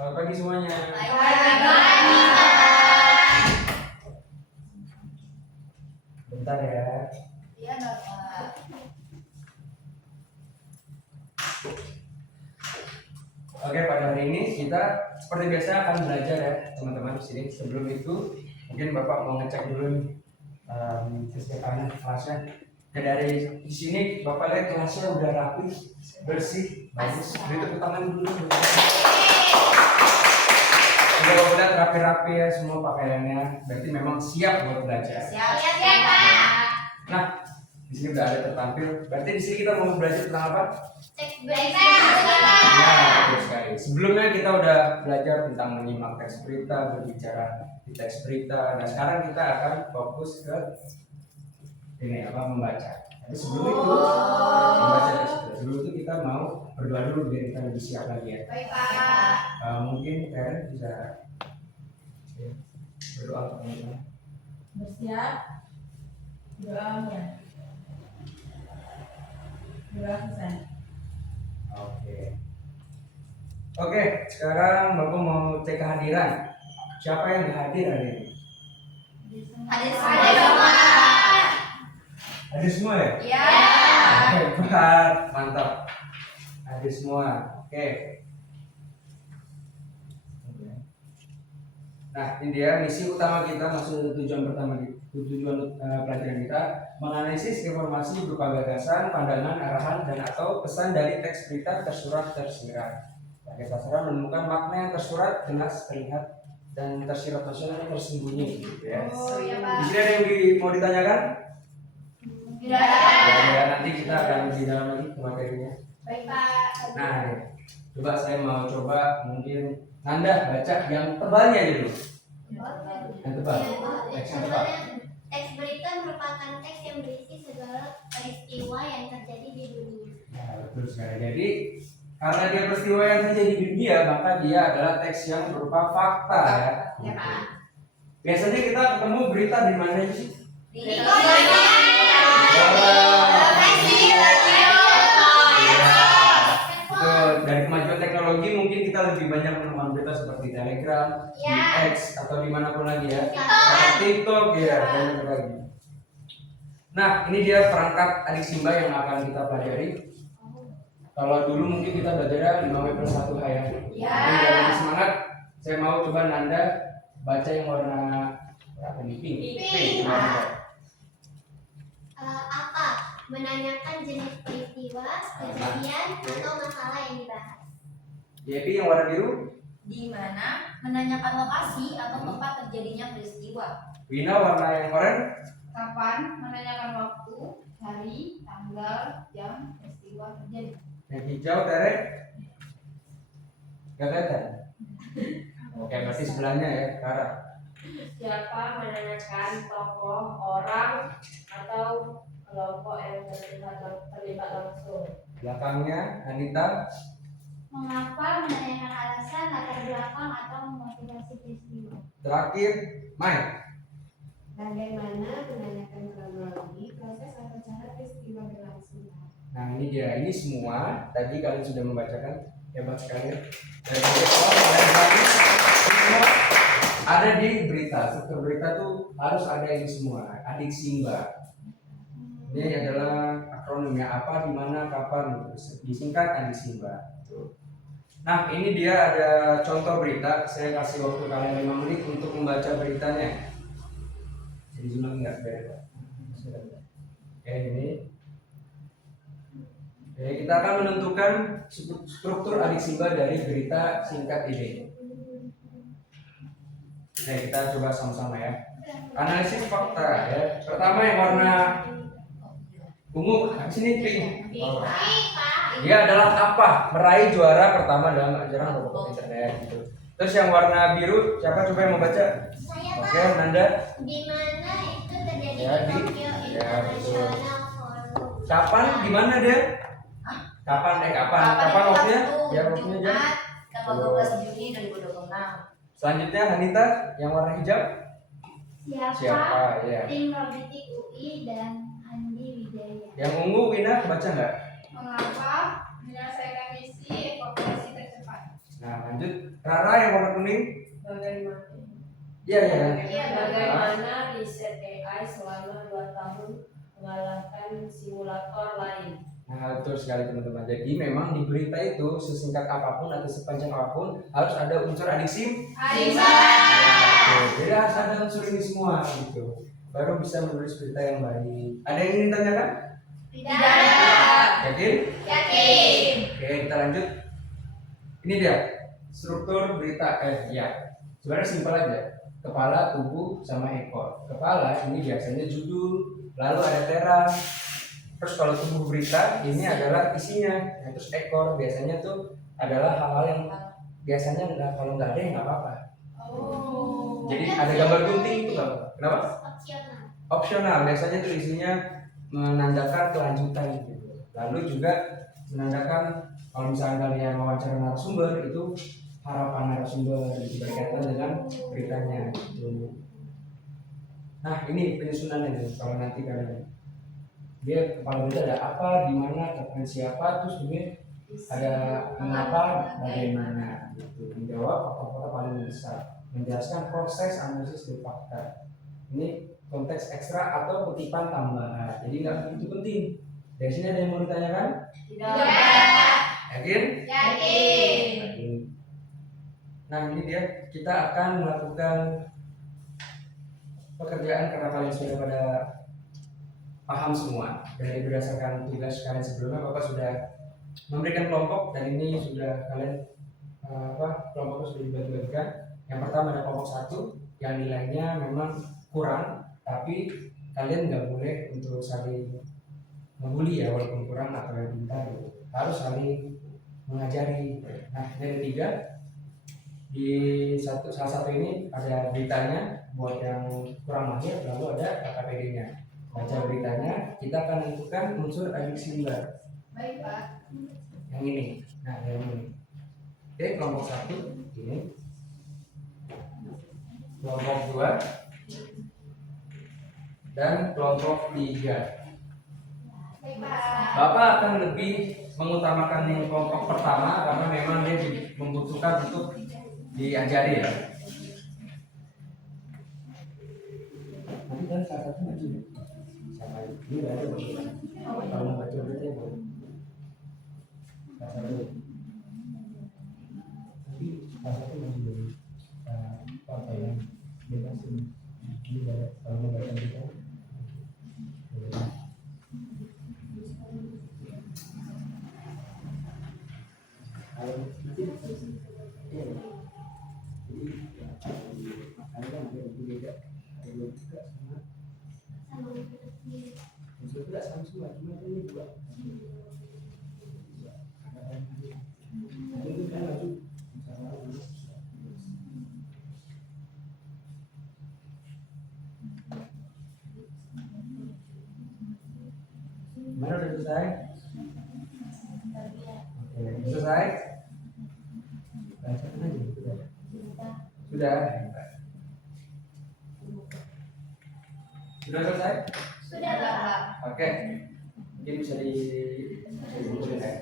Selamat pagi semuanya. Selamat pagi, Pak. Bentar ya. Iya, Bapak. Oke, pada hari ini kita seperti biasa akan belajar ya teman-teman di sini. Sebelum itu mungkin Bapak mau ngecek dulu nih kesiapan kelasnya. Ya, dari di sini Bapak lihat kelasnya udah rapi, bersih, bagus. Beri tepuk tangan dulu. Udah Bapak lihat rapi-rapi ya semua pakaiannya. Berarti memang siap buat belajar. Siap, Pak. Nah, di sini udah ada tertampil. Berarti di sini kita mau belajar tentang apa? Teks berita. Ya, betul sekali. Sebelumnya kita udah belajar tentang menyimak teks berita, berbicara di teks berita. Nah, sekarang kita akan fokus ke ini apa membaca. Tapi sebelum itu membaca teks berita. Sebelum itu kita mau berdoa dulu biar kita lebih siap lagi ya. Baik, Pak. Mungkin Karen bisa ya, berdoa untuk teman-teman. Bersiap doanya. Doa selesai. Oke, sekarang Bapak mau cek kehadiran. Siapa yang hadir hari ini? Hadir semua. Hadir semua ya? Iya. Hebat, mantap. Hadir semua. Oke. Nah, ini dia misi utama kita, masuk tujuan pertama tujuan pelajaran kita, menganalisis informasi berupa gagasan, pandangan, arahan, dan atau pesan dari teks berita tersurat tersirat. Sebagai sasaran menemukan makna yang tersurat, jelas, terlihat, dan tersirat nasional yang tersembunyi. Gitu ya. Oh, iya, Pak. Di sini ada yang mau ditanyakan? Tidak. Ya, nanti kita akan lebih dalam lagi ke materinya. Baik, Pak. Nah, coba saya mau mungkin Nanda baca yang tebalnya aja dulu. Yang tebal. Teks yang tebal. Teks berita merupakan teks yang berisi segala peristiwa yang terjadi di dunia. Nah, betul sekali. Jadi karena dia peristiwa yang terjadi di dunia, maka dia adalah teks yang berupa fakta ya. Ya, Pak. Biasanya kita ketemu berita di mana sih? Di Dari kemajuan teknologi mungkin kita lebih banyak menemukan berita seperti Telegram, di X atau dimanapun lagi ya. TikTok ya, banyak lagi. Nah, ini dia perangkat adik Simba yang akan kita pelajari. Kalau dulu mungkin kita belajar 5W+1H ya. Ya. Tapi biar lebih semangat, saya mau coba Nanda baca yang warna apa nih? Pink. Apa? Menanyakan jenis peristiwa, kejadian, atau masalah yang dibahas. Jadi yang warna biru, Di mana menanyakan lokasi atau tempat terjadinya peristiwa. Wina warna yang oranye, Kapan? Menanyakan waktu, hari, tanggal, jam, peristiwa terjadi. yang hijau Tere. Gak kelihatan. Oke, berarti sebelahnya ya, Kara. Siapa menanyakan tokoh, orang, atau kelompok yang terlibat langsung. Belakangnya Anita. Mengapa menanyakan alasan, latar belakang, atau motivasi peristiwa. Terakhir, Mike. Bagaimana menanyakan kronologi, proses atau cara peristiwa berlangsung. Nah ini dia, ini semua tadi kalian sudah membacakan, hebat sekali. Dan semua ada di berita. Struktur berita tuh harus ada ini semua. Adik Simba. Ini adalah akronimnya apa, di mana, kapan, disingkat Adik Simba. Nah ini dia ada contoh berita. Saya kasih waktu kalian 5 menit untuk membaca beritanya. Jadi cuma nggak beda. Oke ini. Oke, kita akan menentukan struktur adik Simba dari berita singkat ini. Oke, kita coba sama-sama ya. Analisis fakta ya. Pertama yang warna ungu, habis ini pink. Oh. Dia adalah apa? Meraih juara pertama dalam ajaran robot internet gitu. Terus yang warna biru, siapa coba yang membaca? Saya Oke, Nanda. di mana itu terjadi Ya, di di- Tokyo ya, betul. International Forum. Kapan? Di mana dia? Kapan? Kapan waktunya? Ya, waktunya jam. Jumat, tanggal 12 Juni 2026. Selanjutnya Hanita yang warna hijau. Siapa? Ya. Tim Robotik UI dan Andi Wijaya. Yang ungu Wina baca nggak? Mengapa menyelesaikan misi evakuasi tercepat? Nah lanjut Rara yang warna kuning. Bagaimana? Iya ya. Bagaimana riset AI selama 2 tahun mengalahkan simulator lain? Nah, betul sekali teman-teman. Jadi memang di berita itu sesingkat apapun atau sepanjang apapun harus ada unsur adiksi. Jadi harus ada unsur ini semua gitu. Baru bisa menulis berita yang baik. Ada yang ingin tanyakan? Tidak. Yakin? Yakin. Oke, kita lanjut. Ini dia struktur berita. Ya, sebenarnya simpel aja. Kepala, tubuh, sama ekor. Kepala ini biasanya judul, lalu ada tera. Terus kalau tubuh berita ini adalah isinya. Nah, terus ekor biasanya tuh adalah hal-hal yang biasanya kalau nggak ada ya nggak apa-apa. Jadi ada gambar gunting itu nggak apa-apa. Kenapa? Opsional. Opsional. Biasanya tuh isinya menandakan kelanjutan gitu. Lalu juga menandakan kalau misalnya kalian wawancara narasumber itu harapan narasumber berkaitan dengan beritanya gitu. Nah ini penyusunannya nih kalau nanti kalian dia kepala berita ada apa, di mana, kapan, siapa, terus kemudian ada mengapa, bagaimana gitu. Menjawab fakta-fakta paling besar, menjelaskan proses analisis dan fakta. Ini konteks ekstra atau kutipan tambahan. Jadi nggak begitu penting. Dari sini ada yang mau ditanyakan? Yakin? Yakin. Nah ini dia, kita akan melakukan pekerjaan karena kalian sudah pada paham semua. Dari berdasarkan tugas kalian sebelumnya, Bapak sudah memberikan kelompok dan ini sudah kalian kelompoknya sudah dibagi-bagikan. Yang pertama ada kelompok 1 yang nilainya memang kurang, tapi kalian nggak boleh untuk saling membuli ya, walaupun kurang atau yang pintar gitu. Harus saling mengajari. Nah yang ketiga di salah satu ini ada beritanya buat yang kurang mahir, lalu ada KKPD-nya. Baca beritanya, kita akan menentukan unsur adiksi limba. Baik Pak. Yang ini, nah yang ini. Oke, kelompok 1 ini. Kelompok 2 dan kelompok 3. Bapak akan lebih mengutamakan yang kelompok pertama karena memang dia membutuhkan untuk diajari ya. Nanti kan salah satu maju sama ini ada kalau mau baca berita ya boleh. Salah satu nanti salah satu maju dari apa yang bebas ini ada kalau mau baca berita boleh. Kalau nanti ya jadi ada yang beda ada yang juga sama unsur tidak sama semua cuma ini dua itu kan lagi mana udah selesai? Oke, selesai? Bacakan aja sudah selesai? Sudah Pak. Oke, mungkin bisa dikumpulin ya.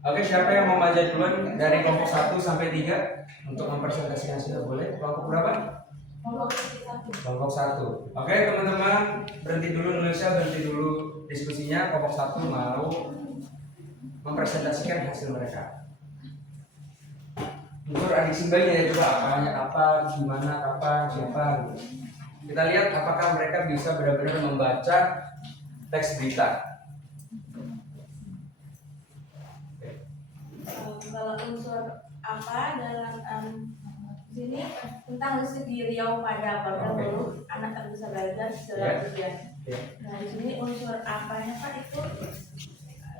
Oke, siapa yang mau baca duluan dari kelompok 1 sampai 3 untuk mempresentasikan hasilnya boleh? Kelompok berapa? Kelompok 1. Oke, teman-teman, berhenti dulu Indonesia, berhenti dulu diskusinya. Kelompok 1 mau mempresentasikan hasil mereka. Unsur adiksi limbanya ya, coba apanya apa, gimana, kapan, siapa gitu. Kita lihat apakah mereka bisa benar-benar membaca teks berita. Kalau unsur apa dalam sini tentang listrik di Riau pada program dulu anak tak bisa belajar setelah ujian. Nah di sini unsur apanya Pak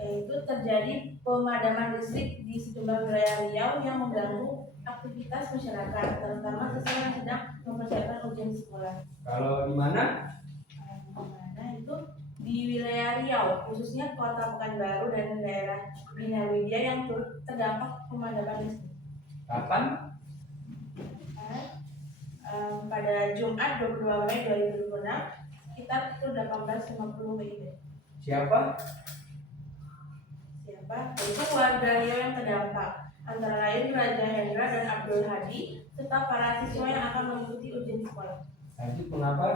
itu terjadi pemadaman listrik di sejumlah wilayah Riau yang mengganggu aktivitas masyarakat, terutama seseorang yang sedang mempersiapkan ujian sekolah. Kalau di mana? Mana itu di wilayah Riau, khususnya Kota Pekanbaru dan daerah Bina Widya yang turut terdampak pemadaman listrik. Kapan? Pada Jumat 22 Mei 2026 sekitar pukul 18.50 WIB. Siapa? Itu warga Riau yang terdampak. antara lain Raja Hendra dan Abdul Hadi, serta para siswa yang akan mengikuti ujian sekolah. Lanjut, mengapa?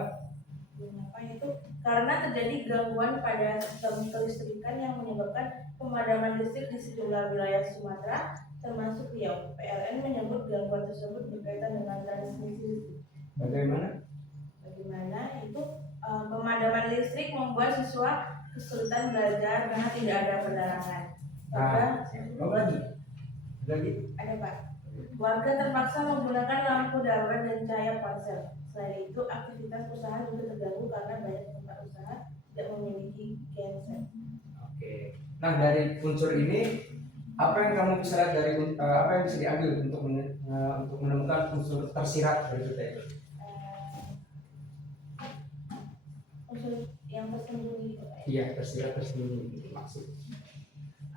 Mengapa itu? Karena terjadi gangguan pada sistem kelistrikan yang menyebabkan pemadaman listrik di sejumlah wilayah Sumatera, termasuk Riau. PLN menyebut gangguan tersebut berkaitan dengan transmisi listrik. Bagaimana? Itu pemadaman listrik membuat siswa kesulitan belajar karena tidak ada penerangan. Lagi. Ada Pak. Warga terpaksa menggunakan lampu darurat dan cahaya ponsel. Selain itu, aktivitas usaha juga terganggu karena banyak tempat usaha tidak memiliki genset. Oke. Nah, dari unsur ini apa yang kamu bisa lihat dari apa yang bisa diambil untuk menemukan unsur tersirat dari kita itu? Unsur yang tersembunyi itu, Pak. Iya, tersirat tersembunyi itu maksud.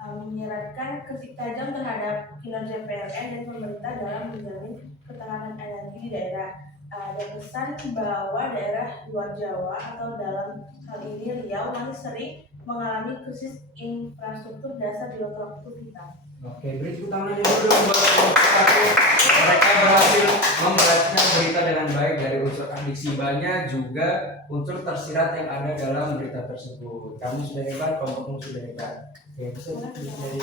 Menyeratkan kritik tajam terhadap kinerja PLN dan pemerintah dalam menjamin ketahanan energi di daerah. Ada pesan bahwa daerah luar Jawa atau dalam hal ini Riau masih sering mengalami krisis infrastruktur dasar di lokal kita. Oke, beri tepuk tangan dulu buat kelompok satu. Mereka berhasil membaca berita dengan baik dari unsur ahli simbanya juga unsur tersirat yang ada dalam berita tersebut. Kamu sudah hebat, kelompokmu sudah hebat. Oke, bisa dari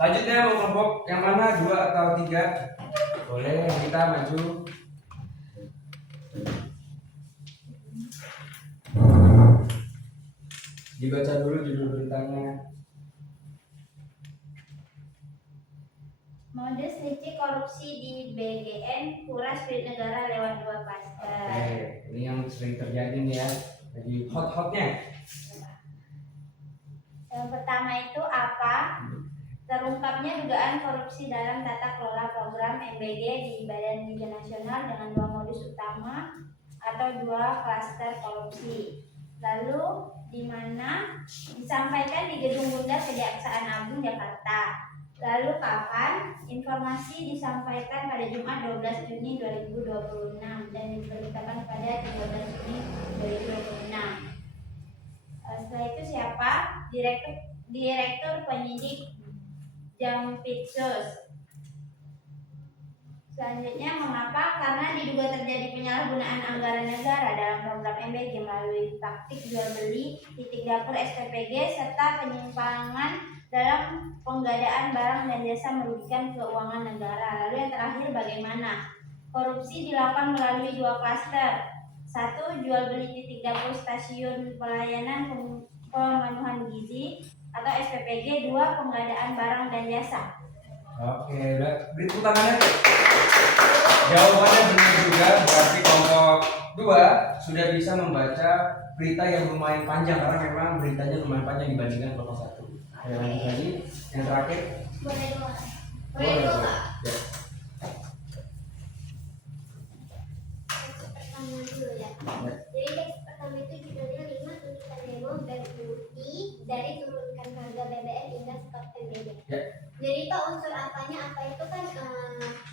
Lanjutnya mau kelompok yang mana, 2 atau 3? Boleh, kita maju. Dibaca dulu judul beritanya. Modus licik korupsi di BGN kuras duit negara lewat 2 klaster. Oke, ini yang sering terjadi nih ya, lagi hot-hotnya. Yang pertama itu apa? Terungkapnya dugaan korupsi dalam tata kelola program MBG di Badan Ujian Nasional dengan 2 modus utama atau 2 klaster korupsi. Lalu di mana disampaikan di Gedung Bundar Kejaksaan Agung Jakarta. Lalu kapan? Informasi disampaikan pada Jumat 12 Juni 2026 dan diberitakan pada 13 Juni 2026. Setelah itu siapa? Direktur Penyidik Jampitsus. Selanjutnya mengapa? Karena diduga terjadi penyalahgunaan anggaran negara dalam program MBG melalui praktik jual beli, titik dapur SPPG serta penyimpangan dalam penggadaan barang dan jasa merugikan keuangan negara. Lalu yang terakhir bagaimana? Korupsi dilakukan melalui 2 klaster. 1. Jual beli titik dapur stasiun pelayanan pemenuhan gizi atau SPPG. 2. Penggadaan barang dan jasa. Oke, beri tepuk tangannya. Jawabannya benar juga, berarti kelompok 2 sudah bisa membaca berita yang lumayan panjang karena memang beritanya lumayan panjang dibandingkan kelompok 1. Ayo lanjut lagi, yang terakhir. Boleh dua. Boleh, dua, boleh. Pak. Ya. Pertama dulu ya. Jadi teks pertama itu judulnya 5 tuntutan demo BUI dari turunkan harga BBM hingga stop MBG. Ya. Jadi Pak, unsur apanya, apa itu kan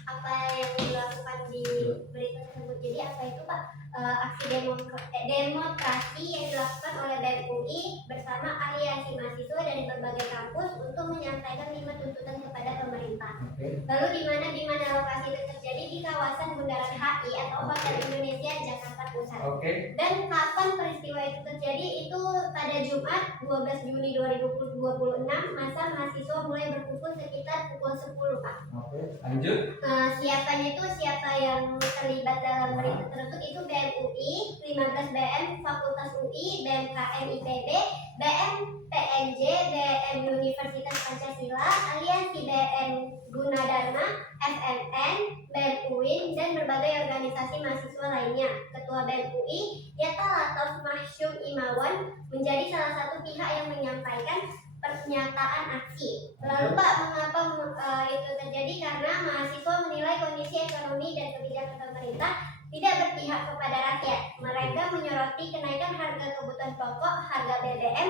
apa yang dilakukan di berita tersebut. Jadi apa itu Pak? Aksi demonstrasi yang dilakukan oleh BEM UI bersama aliansi mahasiswa dari berbagai kampus untuk menyampaikan 5 tuntutan kepada pemerintah. Oke. Lalu di mana lokasi itu terjadi? Di kawasan Bundaran HI atau Hotel Indonesia Jakarta Pusat. Oke. Dan kapan peristiwa itu terjadi? Itu pada Jumat 12 Juni 2026. Masa mahasiswa mulai berkumpul sekitar pukul 10 Pak. Oke, lanjut. Siapanya itu siapa yang terlibat dalam berita tersebut itu BEM UI, 15 BM Fakultas UI, BMKM IPB, BM PNJ, BM Universitas Pancasila, Aliansi BM Gunadarma, FMN, BEM UIN, dan berbagai organisasi mahasiswa lainnya. Ketua BEM UI, Yata Latof Mahsyum Imawan, menjadi salah satu pihak yang menyampaikan pernyataan aksi. Lalu Pak, mengapa itu terjadi? Karena mahasiswa menilai kondisi ekonomi dan kebijakan pemerintah tidak berpihak kepada rakyat. Mereka menyoroti kenaikan harga kebutuhan pokok, harga BBM,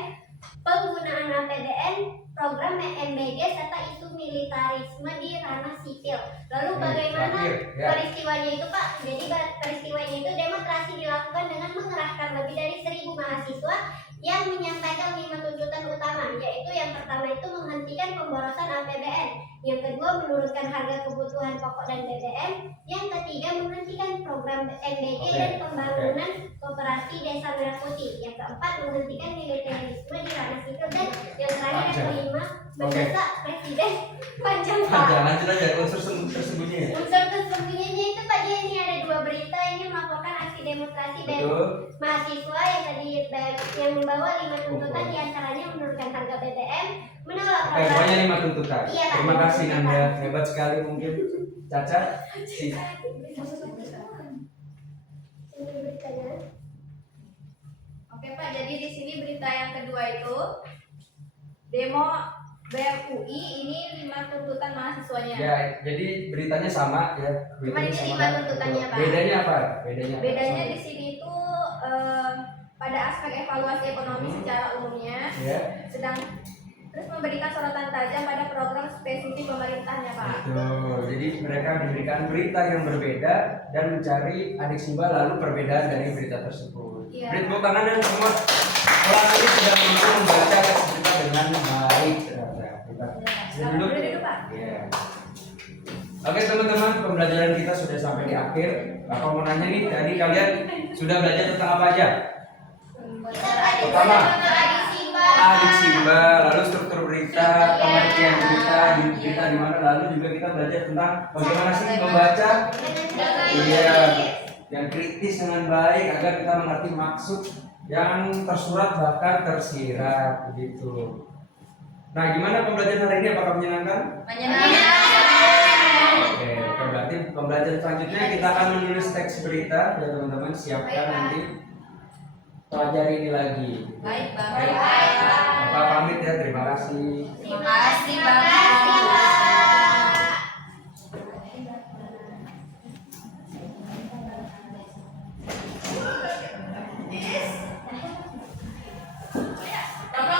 penggunaan APBN, program MBG, serta isu militarisme di ranah sipil. Lalu bagaimana peristiwanya itu Pak? Jadi peristiwanya itu demonstrasi dilakukan dengan mengerahkan lebih dari 1.000 mahasiswa yang menyampaikan 5 tuntutan utama, yaitu yang pertama itu menghentikan pemborosan APBN, yang kedua menurunkan harga kebutuhan pokok dan BBM. Yang ketiga, menghentikan program MBG Oke. dan pembangunan koperasi Desa Merah Putih. Yang keempat, menghentikan militerisme di ranah sipil. Dan yang terakhir, yang kelima, mendesak Presiden panjang Pak. Lanjut aja unsur tersembunyi. Unsur tersembunyinya itu Pak, dia ini ada 2 berita ini melaporkan aksi demonstrasi BEM Betul. mahasiswa yang tadi yang membawa 5 tuntutan, diantaranya menurunkan harga BBM, menolak Oke, pokoknya 5 tuntutan. Iya, Pak. Terima kasih Nanda, hebat sekali mungkin. Caca, Ini beritanya. Oke Pak, jadi di sini berita yang kedua itu demo BEM UI ini 5 tuntutan mahasiswanya. ya, jadi beritanya sama ya. Cuma ini Beritanya 5 tuntutannya, Pak. Bedanya apa? Bedanya di sini itu pada aspek evaluasi ekonomi secara umumnya, Ya, terus memberikan sorotan tajam pada program spesifik pemerintahnya Pak. betul. Jadi mereka diberikan berita yang berbeda dan mencari adik simba lalu perbedaan dari berita tersebut. Iya. Beri tepuk tangan dan semua orang ini sudah mampu membaca teks berita dengan baik. Selamat Duduk. boleh duduk Pak. Iya. Oke teman-teman, pembelajaran kita sudah sampai di akhir. Bapak mau nanya nih, tadi kalian sudah belajar tentang apa aja? Pertama, adik simba, lalu struktur berita, pengertian berita, berita di mana, lalu juga kita belajar tentang bagaimana sih membaca, iya, yang kritis dengan baik agar kita mengerti maksud yang tersurat bahkan tersirat begitu. Nah, gimana pembelajaran hari ini? Apakah menyenangkan? Oke, berarti pembelajaran selanjutnya kita akan menulis teks berita ya teman-teman, siapkan nanti pelajari ini lagi. Baik Pak. Baik. Bapak pamit ya, terima kasih. Terima